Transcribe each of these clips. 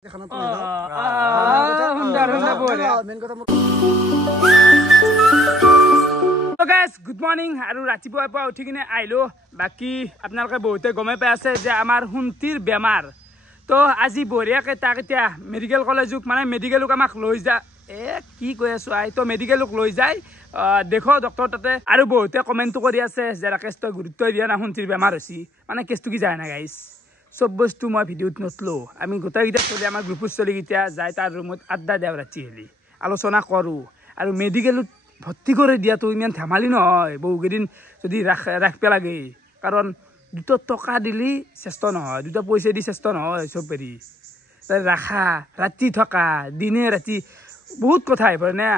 So guys, good morning. আৰু ৰাতিপুৱাৰ পৰা উঠি কিনে আইলো বাকি আপোনালোকে বহুতে গমে পাই আছে যে আমাৰ হুন্তিৰ বেমাৰ তো আজি বঢ়িয়াকে তাক এতিয়া মেডিকেল কলেজক মানে মেডিকেলক আমাক লৈ যা কি কৈ আছো আই তো মেডিকেলক লৈ যায় দেখো ডক্টৰ তাতে আৰু বহুতে কমেন্ট কৰি আছে যে ৰাকেশ তো গুৰুত্ব দিয়া না হুন্তিৰ বেমাৰ হৈছে মানে কেছটো কি যায় না গাইস সব বস্তু মই ভিডিওত নতলো আমি গোটাইটা চলি আমাৰ গ্ৰুপত চলি গিয়া যায় তাৰ ৰুমত আড্ডা দেও ৰাতি হেলি আলোচনা কৰো আৰু মেডিকেলত ভর্তি করে দিয়া তো ইমান ধেমালি নহয় বহুকেদিন যদি রাখবে লাগে কারণ দুটো টকা দিলি চেষ্টা নহয় দুটো পয়সা দি চেষ্টা নহয় সব পেরি রাখা রাতি থকা দিনে রাতি বহুত কথা আহি পৰে না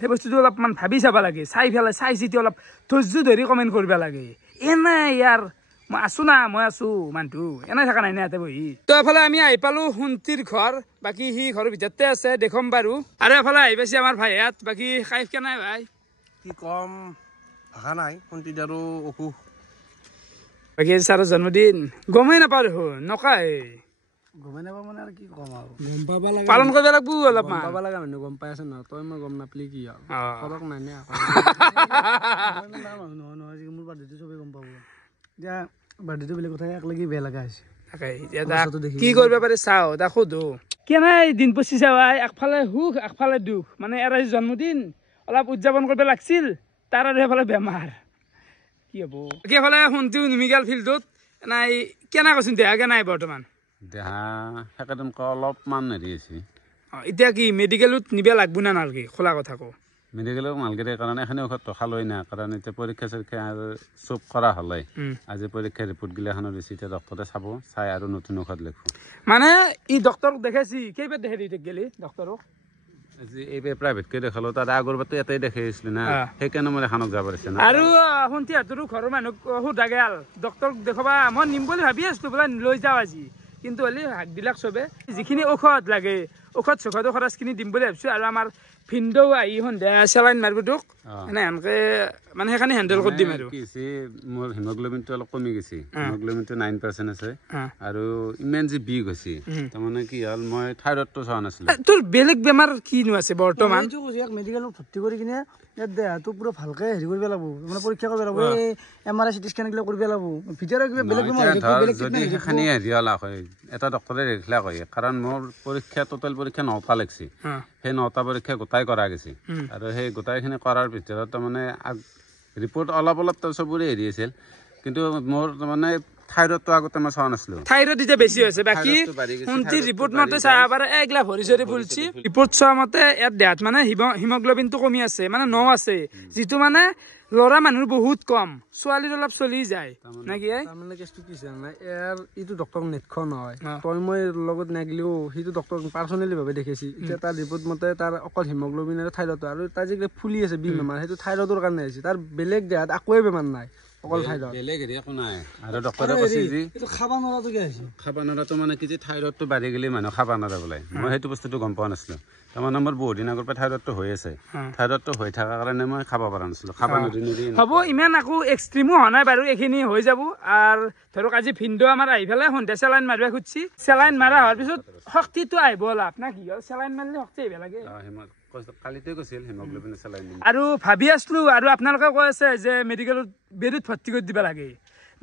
সেই বস্তুটো অলপমান ভাবি চাব লাগে চাই ফেলাই চাই চিতি অলপ ধৈৰ্য ধৰি কমেন্ট কৰিব লাগে এনে ইয়াৰ মই আছো না মই আছো মানুহ এনে থকা নাই না ইয়াতে বহি তো এফালে আমি আহি পালো হুন্তিৰ ঘৰ বাকি সি ঘৰৰ ভিতৰতে আছে দেখম বাৰু আৰু এফালে আহি পাইছে আমাৰ ভাইয়াত বাকি খাইফ কে নাই ভাই কি কম ভাষা নাই হুন্তি আৰু অসুখ বাকি ছাৰৰ জন্মদিন গমেই নাপাওঁ নকাই গমেই নাপাওঁ মানে আৰু কি কম আৰু গম পাবা লাগে পালন কৰিব লাগিব অলপমান পাবা লাগে মানুহ গম পাই আছে ন তই মই গম নাপালি কি আৰু ফৰক নাই নে মোৰ বাৰ্থডেটো চবেই গম পাব এতিয়া বাৰ্থডেটো বেলেগ কথা একলাগি বেয়া লগা হৈছে কি কৰিব পাৰে চাও তা সোধো কেনাই দিন পচি যাৱাই একফালে সুখ একফালে দুখ মানে এৰা জন্মদিন অলপ উদযাপন কৰিব লাগছিল তাৰ আৰু এফালে বেমাৰ কি হ'ব কি এফালে শুনতিও নিমিগেল ফিল্ডত নাই কেনা কৈছিল দেহাকে নাই বৰ্তমান দেহা একদম অলপমান হেৰি আছে এতিয়া কি মেডিকেলত নিবে লাগব না নালগে খোলা কথা কো মেডিকেলৰ মালকেইটাৰ কাৰণে এখানে ঔষধ ৰখা লৈ না কাৰণ এতিয়া পৰীক্ষা চৰীক্ষা চব কৰা হ'লে আজি পৰীক্ষা ৰিপৰ্ট গিলাখনৰ দিছে এতিয়া ডক্টৰে চাব চাই আৰু নতুন ঔষধ লিখব মানে ই ডক্টৰক দেখাইছি কেইবাৰ দেখাই দি গেলি ডক্টৰক আজি এইবাৰ প্ৰাইভেটকৈ দেখালো তাত আগৰবাৰতো এটাই দেখাই আহিছিলো না সেইকাৰণে মই এখানক যাব পাৰিছে না আৰু শুনতি হাতৰো ঘৰৰ মানুহ সোধা গেল ডক্টৰক দেখবা মই নিম বুলি ভাবি আছিলো বোলে লৈ যাওঁ আজি কিন্তু হলি হাক দিলাক চবে যিখিনি ঔষধ লাগে ঔষধ চৌষধ খৰচখিনি দিম বুলি ভাবিছো আৰু আমাৰ ভিনদেউ আহি সন্ধিয়া চেলাইন মাৰিব তোক এনেকে মানে সেইকাৰণে হেণ্ডেল কৰি দিম আৰু কি হৈছে মোৰ হিমোগ্লোবিনটো অলপ কমি গৈছে হিমোগ্লোবিনটো 9% আছে আৰু ইমান যে বিষ হৈছে তাৰমানে কি হ'ল মই থাইৰয়ডটো চোৱা নাছিলো তোৰ বেলেগ বেমাৰ কিনো আছে বৰ্তমান মেডিকেলত ভৰ্তি কৰি কিনে ইয়াত দেহাটো পুৰা ভালকে হেৰি কৰিব লাগিব মানে পৰীক্ষা কৰিব লাগিব এই MRI CT স্কেন গিলা কৰিব লাগিব ভিতৰৰ কিবা বেলেগ বেমাৰ যদি সেইখিনি হেৰি হলা হয় এটা ডক্টৰে দেখিলা কয় কাৰণ মোৰ পৰীক্ষা টোটেল পৰীক্ষা 9টা লাগছে সেই 9টা পৰীক্ষা গোটাই কৰা গৈছে আৰু সেই গোটাইখিনি কৰাৰ ভিতৰত তাৰমানে ৰিপৰ্ট অলপ অলপ চবৰে হেৰি আছিল কিন্তু মোৰ তাৰমানে থাইৰয়ডটো আগতে মই চোৱা নাছিলো থাইৰয়ড এতিয়া বেছি হৈছে বাকি শুনতি ৰিপৰ্ট মতে চাবা পাৰে একলা ভৰি চৰি ফুলছি ৰিপৰ্ট চোৱা মতে ইয়াত দেহাত মানে হিমোগ্লোবিনটো কমি আছে মানে 9 আছে যিটো মানে লৰা মানুহৰ বহুত কম ছোৱালীৰ অলপ চলি যায় নাকি তাৰমানে কেছটো কি জানা ইয়াৰ ইটো ডক্টৰ নেটখ নহয় তই মই লগত নাগিলেও সিটো ডক্টৰ পাৰ্চনেলি ভাবে দেখিছি এতিয়া তাৰ ৰিপৰ্ট মতে তাৰ অকল হিমোগ্লোবিন আৰু থাইৰয়ড আৰু তাৰ যে ফুলি আছে বি বেমাৰ সেইটো থাইৰয়ডৰ কাৰণে হৈছে তাৰ বেলেগ দেহাত একোৱে বেমাৰ নাই অকল থাইৰয়ড বেলেগ হেৰি একো নাই আৰু ডক্টৰে কৈছে যে এইটো খাবা নৰাটো কি হৈছে খাবা নৰাটো মানে কি যে থাইৰয়ডটো বাঢ়ি গ'লে মানুহ খাবা নৰা বোলে মই সেইটো বস্তুটো গম পোৱা নাছিলো তাৰমানে মোৰ বহুত দিন আগৰ পৰা থাইৰয়ডটো হৈ আছে থাইৰয়ডটো হৈ থকাৰ কাৰণে মই খাব পৰা নাছিলো খাবা নৰি হ'ব ইমান আকৌ এক্সট্ৰিমো হোৱা নাই বাৰু এইখিনি হৈ যাব আৰু ধৰক আজি ভিনদেউ আমাৰ আহি পেলাই সন্ধিয়া চেলাইন মাৰিব খুজিছি চেলাইন মাৰা হোৱাৰ পিছত শক্তিটো আহিব লাভ না কি চেলাইন মাৰিলে শক্তি আহিব লাগে কালিতে কৈছিল হিমোগ্লোবিন চেলাইন আৰু ভাবি আছিলো আৰু আপোনালোকে কৈ আছে যে মেডিকেলত বেডত ভৰ্তি কৰি দিব লাগে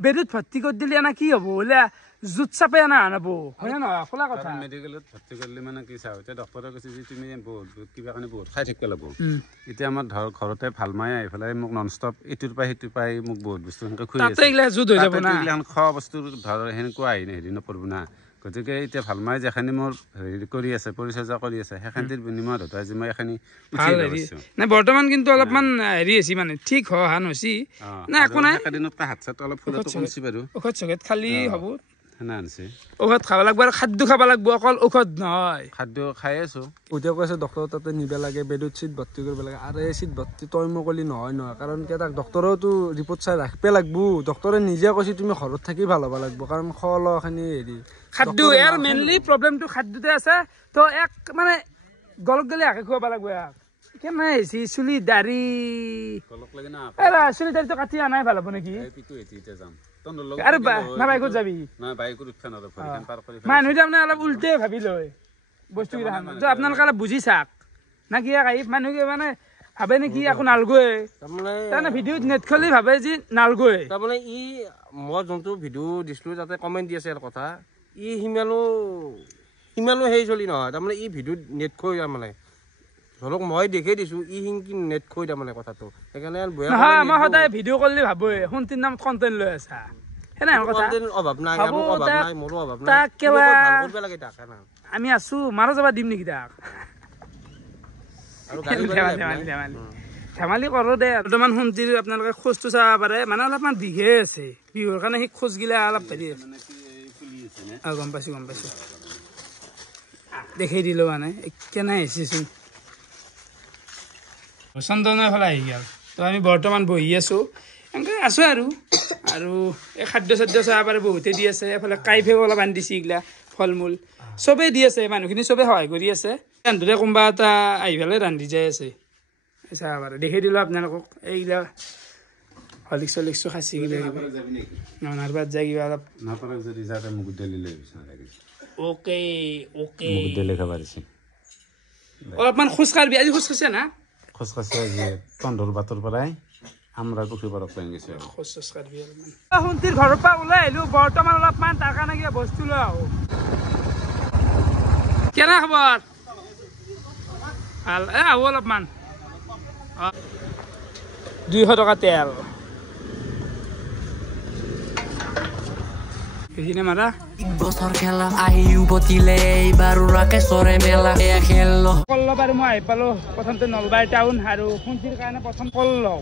বেডত ভৰ্তি কৰি দিলে এনে কি হ'ব বোলে জুত চাপে এনে আনাব হয় নহয় খোলা কথা মেডিকেলত ভৰ্তি কৰিলে মানে কি চাওঁ এতিয়া ডক্টৰে কৈছে যে তুমি বহুত কিবা কাৰণে বহুত খাই থাকিব লাগিব এতিয়া আমাৰ ধৰ ঘৰতে ভাল মাই আহি পেলাই মোক নন ষ্টপ ইটোৰ পৰা সিটোৰ পৰা মোক বহুত বস্তু সেনেকৈ খুৱাই আছে জুত হৈ যাব না খোৱা বস্তু ধৰ সেনেকুৱা আহি হেৰি নপৰিব না গতিকে এতিয়া ভাল মাই যেখানি মোৰ হেৰি কৰি আছে পৰিচৰ্যা কৰি আছে সেইখানিৰ বিনিময়ত হতো আজি মই এখানি নাই বৰ্তমান কিন্তু অলপমান হেৰি আছে মানে ঠিক হান হৈছে নাই একো নাই এদিনত হাত চাত অলপ ফুলাটো কমছি বাৰু ঔষধ চৌষধ খালি হ'ব সেনা আনছে ঔষধ খাব লাগিব আৰু খাদ্য খাব লাগিব অকল ঔষধ নহয় খাদ্য খাই আছো এতিয়া কৈছে ডক্টৰ তাতে নিব লাগে বেডত চিট ভৰ্তি কৰিব লাগে আৰু এই চিট ভৰ্তি তই মই ক'লি নহয় কাৰণ কি তাক ডক্টৰেওতো ৰিপৰ্ট চাই ৰাখিব লাগিব ডক্টৰে নিজে কৈছে তুমি ঘৰত থাকি ভাল হ'ব লাগিব কাৰণ খোৱাখিনি হেৰি খাদ্য ইয়াৰ মেইনলি প্ৰব্লেমটো খাদ্যতে আছে তো এক মানে গলক গলে আগে খুৱাব লাগিব ইয়াক কেনে হৈছে চুলি দাড়ি চুলি দাড়িটো কাটি আনাই ভাল হ'ব নেকি আৰু না বাইকত যাবি মানুহ তাৰমানে অলপ উল্টে ভাবি লয় বস্তুকেইটা তো আপোনালোকে অলপ বুজি চাওক না কি মানুহ মানে ভাবে নেকি একো নালগৈ তাৰমানে ভিডিঅ'ত নেট খুলি ভাবে যে নালগৈ তাৰমানে মই যোনটো ভিডিঅ' দিছিলোঁ তাতে কমেণ্ট দি আছে কথা সিমানো সেই চলি নহয় তাৰমানে ভিডিঅ'ত নেট খৈ তাৰমানে ধৰক মই দেখি দিছোঁ কি নেট খৈ তাৰমানে কথাটো সেইকাৰণে নহয় মই সদায় ভিডিঅ' কৰিলে ভাবোঁ শুনটিৰ নামত কণ্টেণ্ট লৈ আছা অভাৱ নাই মোৰো অভাৱ নাই আমি আছো মাৰা যাবা দিম নেকি তাক ধেমালি কৰো দে বৰ্তমান শুনটিৰ আপোনালোকে খোজটো চাব পাৰে মানে অলপমান দীঘে আছে বিহুৰ কাৰণে সেই খোজগিলা অলপ হেৰি গম পাইছো দেখাই দিলো মানে কেনে আহিছেচোন চন্দনৰ ফালে আহি গ'ল তো আমি বৰ্তমান বহি আছো এনেকৈ আছো আৰু এই খাদ্য চাদ্য চাব পাৰে বহুতে দি আছে এফালে কাইফেও অলপ আনি দিছে এইগিলা ফল মূল চবেই দি আছে মানুহখিনি চবেই সহায় কৰি আছে ৰান্ধোতে কোনোবা এটা আহি পেলাই ৰান্ধি যাই আছে চাব পাৰে দেখাই দিলোঁ আপোনালোকক এইগিলা হলিক্স চলিক্সো খাচি কিবা কিবা নাৰবাত যায় কিবা অলপ অলপমান খোজ কাঢ়বি আজি খোজ কাঢ়িছে না খোজ কাঢ়িছে আজি তন্ধৰ বাটৰ পৰাই আমৰা পুখুৰী পাৰত পাই গৈছে শুনটিৰ ঘৰৰ পৰা ওলাই আহিলো বৰ্তমান অলপমান তাৰ কাৰণে কিবা বস্তু লৈ আহো কেনে খবৰ ভাল আহো অলপমান 200 টকা তেল এইখিনি মাৰা বছৰ খেলা আহিও বতিলে এইবাৰো ৰাকে চৰে মেলা এয়া খেলো কল বাৰু মই আহি পালো প্ৰথমতে নলবাৰী টাউন আৰু শুনটিৰ কাৰণে প্ৰথম কল লওঁ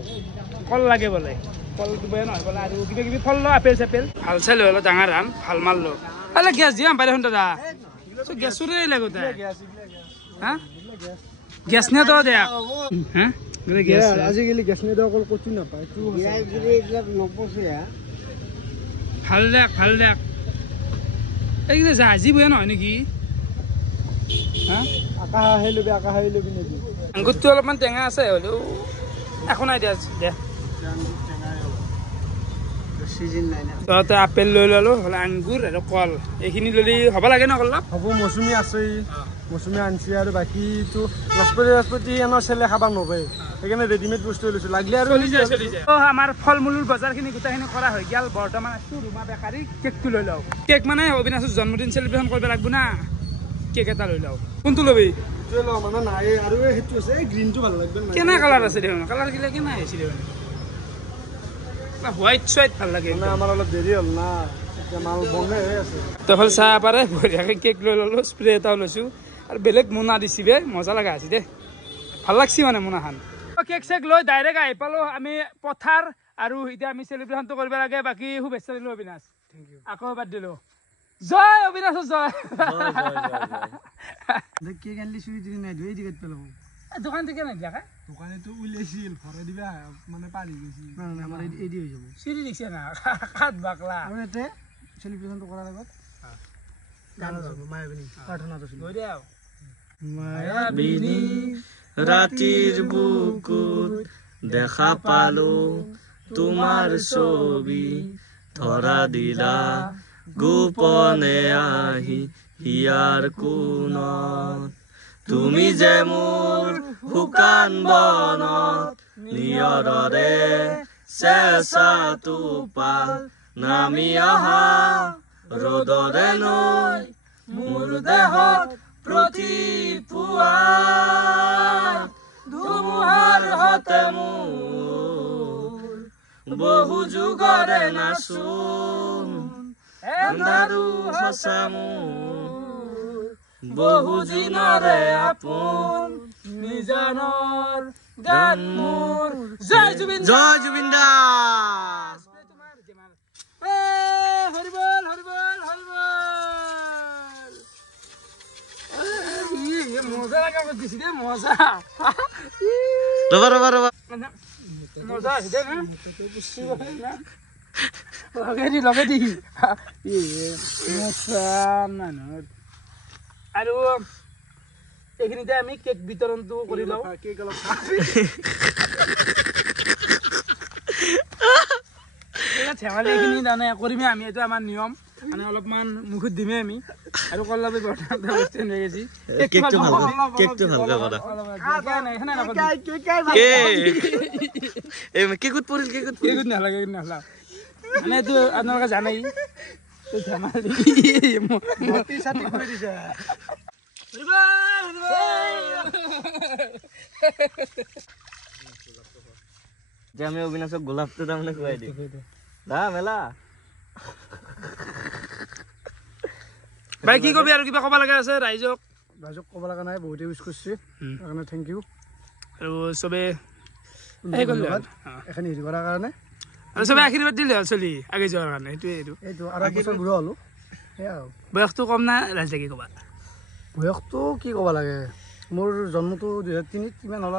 কল লাগে বোলে কল দিবই নহয় বোলে আৰু কিবা কিবি ফল লো আপেল চেপেল ভাল চাই লৈ হলো ডাঙৰ আম ভাল মাল লো আলে গেছ দিয়াম বাইরে শুন দাদা গেছরে লাগোতে হা গ্যাস নিয়ে তো দেখ হ্যাঁ গ্যাস আজিকালি গ্যাস নিয়ে অকল কচু নাপায় ভাল দেখ এইগুলো জাহাজি বয়ে নহয় নেকি হ্যাঁ আকা হাই লবি নেকি আঙ্গুরটো অলপমান টেঙা আছে হলেও এখন নাই দে দে তহঁতে আপেল লৈ ললো হ'লে আঙ্গুৰ আৰু কল এইখিনি ল'লে হ'ব লাগে ন অলপ হ'ব মৌচুমী আছেই মৌচুমী আনছি আৰু বাকীটো নাচপতি এনে চেলে খাব নোৱাৰে সেইকাৰণে ৰেডিমেড বস্তু লৈছোঁ লাগিলে আৰু আমাৰ ফল মূলৰ বজাৰখিনি গোটেইখিনি কৰা হৈ গ'ল বৰ্তমান আছো ৰুমা বেকাৰী কেকটো লৈ লওঁ কেক মানে অবিনাশৰ জন্মদিন চেলিব্ৰেশ্যন কৰিব লাগিব না কেক এটা লৈ লওঁ কোনটো ল'বি মানে নাই আৰু সেইটো আছে গ্ৰীণটো ভাল লাগবে কেনে কালাৰ আছে দেখোন কালাৰ গিলা কেনে আহিছে দেখোন হোৱাইট চোৱাইট ভাল লাগে আমাৰ অলপ দেৰি হ'ল না এতিয়া মাল বনে হৈ আছে তফাল চাহ পাৰে বঢ়িয়াকৈ কেক লৈ ল'লোঁ স্প্ৰে এটাও লৈছোঁ আৰু বেলেগ মোনা দিছি বে মজা লগা আছে দে ভাল লাগছি মানে মোনাখান কেক চেক লৈ ডাইৰেক্ট আহি পালোঁ আমি পথাৰ আৰু এতিয়া আমি চেলিব্ৰেশ্যনটো কৰিব লাগে বাকী শুভেচ্ছা দিলোঁ অবিনাশ আকৌ এবাৰ দিলোঁ জয় অবিনাশ জয় কেক আনলি চুৰি তুৰি নাই ধুই দিকে পেলাব দোকান থেকে নাই দিয়া দোকানেতো উলিয়াইছিল ভৰাই দিবা মানে পানী গৈছিল আমাৰ এই দি হৈ যাব চিৰি দিছে না খাত বাকলা আৰু ইয়াতে চেলিব্ৰেশ্যনটো কৰাৰ আগত গান যাব মায়াবিনী প্ৰাৰ্থনাটো ছিল গৈ দিয়া মায়াবিনী ৰাতিৰ বুকুত দেখা পালো তোমাৰ ছবি ধৰা দিলা গোপনে আহি হিয়াৰ কোণত তুমি যে মোৰ শুকান বনত নিয়ৰৰে চেঁচা টোপাল নামি অহা ৰ'দৰে নৈ মোৰ দেহত প্ৰতিপুৱা ধুমুহাৰ হতে মোৰ বহু যুগৰে নাচোন এন্ধাৰো সঁচা মোৰ বহু দিনৰে আপোন নিজানৰ গান মোৰ জয় Zubeen Das horrible horrible horrible মজা লাগা দিছি দে মজা ৰবা মজা আছে দে না লগে দি মানুহ আৰু এইখিনিতে আমি কেক বিতৰণটো কৰি লওঁ কেক অলপ ধেমালি এইখিনি তাৰমানে কৰিমেই আমি এইটো আমাৰ নিয়ম মানে অলপমান মুখত দিমে আমি আৰু কলাবি বৰ্তমান বস্তু হৈ গৈছি কেকটো ভালকে কৰা কেকত পৰিল কেকত নালাগে মানে এইটো আপোনালোকে জানেই যে আমি অবিনাশক গোলাপটো তাৰমানে খুৱাই দিম দা মেলা ভাই কি কবি আৰু কিবা ক'ব লগা আছে ৰাইজক ক'ব লগা নাই বহুতে ইউজ কৰিছে সেইকাৰণে থেংক ইউ আৰু চবে ধন্যবাদ এখানি হেৰি কৰাৰ কাৰণে আৰু চবে আশীৰ্বাদ দিলে চলি আগে যোৱাৰ কাৰণে সেইটোৱে এইটো আৰু এক বছৰ বুঢ়া হ'লো সেয়া আৰু বয়সটো কম না ৰাইজে কি ক'বা বয়সটো কি ক'ব লাগে মোৰ জন্মটো 2003 কিমান হ'ল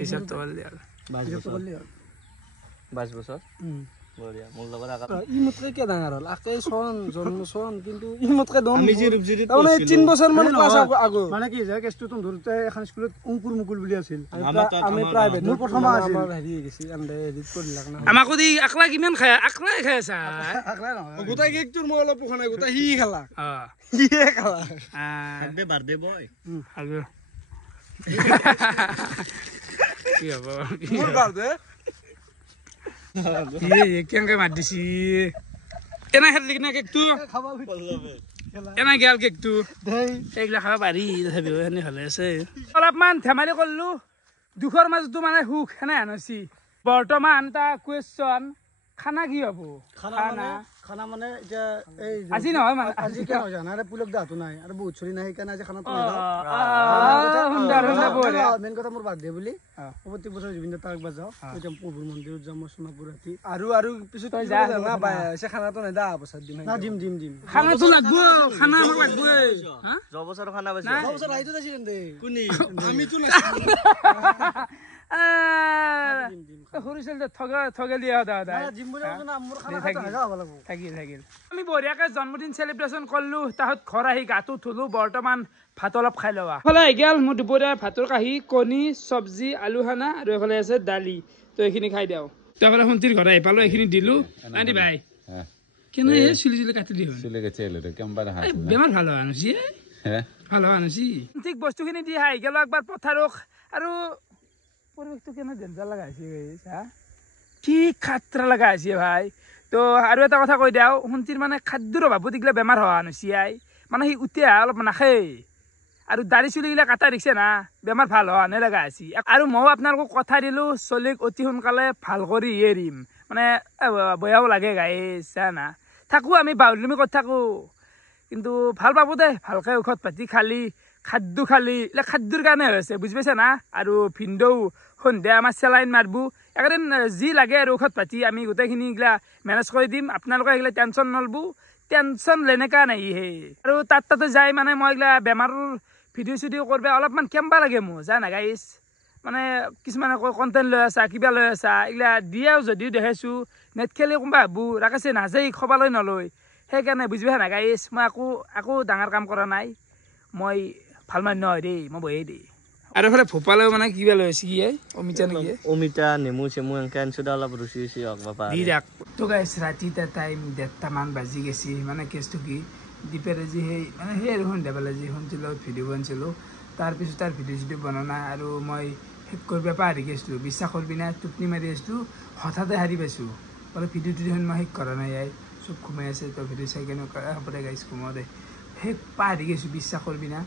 হিচাপটো কৰিলে আৰু 22 বছৰ বঢ়িয়া মোৰ লগত ই মোতকে কিয় ডাঙৰ হ'ল আকে চন জন্ম চন কিন্তু ই মোতকে দম তাৰমানে 3 বছৰ মান ক্লাছ আগৰ মানে কি যে কেছটো তুমি ধৰোতে এখন স্কুলত অংকুৰ মুকুল বুলি আছিল আমি প্ৰাইভেট মোৰ প্ৰথম আছিল হেৰি গৈছি এন্ডে এডিট কৰিলাক না আমাকো দি আকলা কিমান খায় আকলাই খাই আছা আকলাই নহয় গোটাই কেকটোৰ মই অলপ পোখা নাই গোটাই সি খালা অঁ সিয়ে খালা থাকবে বাৰ্থডে বয় আৰু কি হ'ব মোৰ বাৰ্থডে কেনেকৈ মাত দিছি কেনে খেলি কিনে কেকটো কেনে গেল কেকটো এইগিলা খাব পাৰি তথাপিও এনে ভালে আছে অলপমান ধেমালি কৰিলো দুখৰ মাজতো মানে সুখ সেনে আনছি বৰ্তমান এটা কুৱেশ্যন খানা কি হ'ব খানা মানে এতিয়া এই আজি নহয় মানে আজি কিয় নহয় জানা পুলক দাহটো নাই আৰু বহুত চলি নাই সেইকাৰণে আজি খানাটো মেইন কথা মোৰ বাৰ্থডে বুলি প্ৰত্যেক বছৰ জুবিন দাৰ তাক বাজাওঁ এতিয়া প্ৰভুৰ মন্দিৰত যাম মই সোণাপুৰ ৰাতি আৰু পিছত না পাই আছে খানাটো নাই দা পাছত দিম না দিম খানাটো লাগব খানা আমাক লাগব যোৱা বছৰ খানা পাইছো যোৱা বছৰ আহিতো আছিল দে কোনি আমিতো না সৰু ছোৱালী ঠগেলি থাকিল আমি বঢ়িয়াকে জন্মদিন চেলিব্ৰেশ্যন কৰিলো তাহত ঘৰ আহি গাটো ধুলো বৰ্তমান ভাত অলপ খাই লোৱা এইফালে আহি গেল মোৰ দুপৰীয়া ভাতৰ কাঁহী কণী চব্জি আলু খানা আৰু এইফালে আছে দালি তো এইখিনি খাই দিওঁ তো এইফালে শুন্তিৰ ঘৰ আহি পালো এইখিনি দিলো আনি ভাই কেনে চুলি কাটি দিওঁ বেমাৰ ভাল হোৱা নাছি ভাল হোৱা নাছি ঠিক বস্তুখিনি দি আহি গেলো একবাৰ পথাৰক আৰু পৰিৱেশটো কেনে ডেঞ্জাৰ লগা হৈছে হা কি খাতৰা লগা হৈছে ভাই তো আৰু এটা কথা কৈ দিওঁ শুন্তিৰ মানে খাদ্যৰ অভাৱত এইগিলা বেমাৰ হোৱা নচিয়াই মানে সি উঠি আহা অলপ নাখায় আৰু দাড়ি চুলিগিলা কাটা দেখিছে না বেমাৰ ভাল হোৱা নে লগা হৈছে আৰু ময়ো আপোনালোকক কথা দিলোঁ চলিক অতি সোনকালে ভাল কৰি এৰিম মানে বেয়াও লাগে গাইছ না থাকোঁ আমি বাউলমি কৰি থাকোঁ কিন্তু ভাল পাব দে ভালকৈ ঔষধ পাতি খালি খাদ্য খালি এইবিলাক খাদ্যৰ কাৰণে হৈছে বুজি পাইছে না আৰু ভিনদেউ সন্ধিয়া আমাৰ চেলাইন মাৰিব একদিন যি লাগে আৰু ঔষধ পাতি আমি গোটেইখিনি এইগিলা মেনেজ কৰি দিম আপোনালোকে এইগিলা টেনশ্যন নলব টেনশ্যন লেনেকা নাই হে আৰু তাতে যাই মানে মই এইগিলা বেমাৰৰ ভিডিঅ' চিডিঅ' কৰিব অলপমান কেম্বা লাগে মোৰ জানা গাইছ মানে কিছুমানে কয় কণ্টেণ্ট লৈ আছা কিবা লৈ আছা এইগিলা দিয়াও যদিও দেখাইছোঁ নেট খেলি কোনোবা ভাবোঁ ৰাকেছে নাযায় খবালৈ নলয় সেইকাৰণে বুজি পাইছা না গাইছ মই আকৌ ডাঙৰ কাম কৰা নাই মই ভাল মানুহ হয় দেই মই বহে দেই আৰু এইফালে ভোপালেও মানে কিবা লৈ আছে কি অমিতা নেকি অমিতা নেমু চেমু এনেকৈ আনিছোঁ অলপ ৰুচি হওক বাবা দি ৰাখ তো গাইছ ৰাতি এটা টাইম 1:30মান বাজি গৈছে মানে কেছটো কি দীপেৰে যি সেই মানে সেই আৰু সন্ধিয়াবেলা যি শুনিছিলোঁ ভিডিঅ' বনাইছিলোঁ তাৰপিছত তাৰ ভিডিঅ' চিডিঅ' বনোৱা নাই আৰু মই শেষ কৰিব পাহৰি গৈছিলোঁ বিশ্বাস কৰিবি না টোপনি মাৰি আছিলোঁ হঠাতে হাৰি পাইছোঁ বোলে ভিডিঅ' টিডিঅ'খন মই শেষ কৰা নাই চব ঘুমাই আছে তো ভিডিঅ' চাই কেনেকুৱা হ'ব দে গাইছ ঘুমাওঁ দে শেষ পাহৰি গৈছোঁ বিশ্বাস কৰিবি না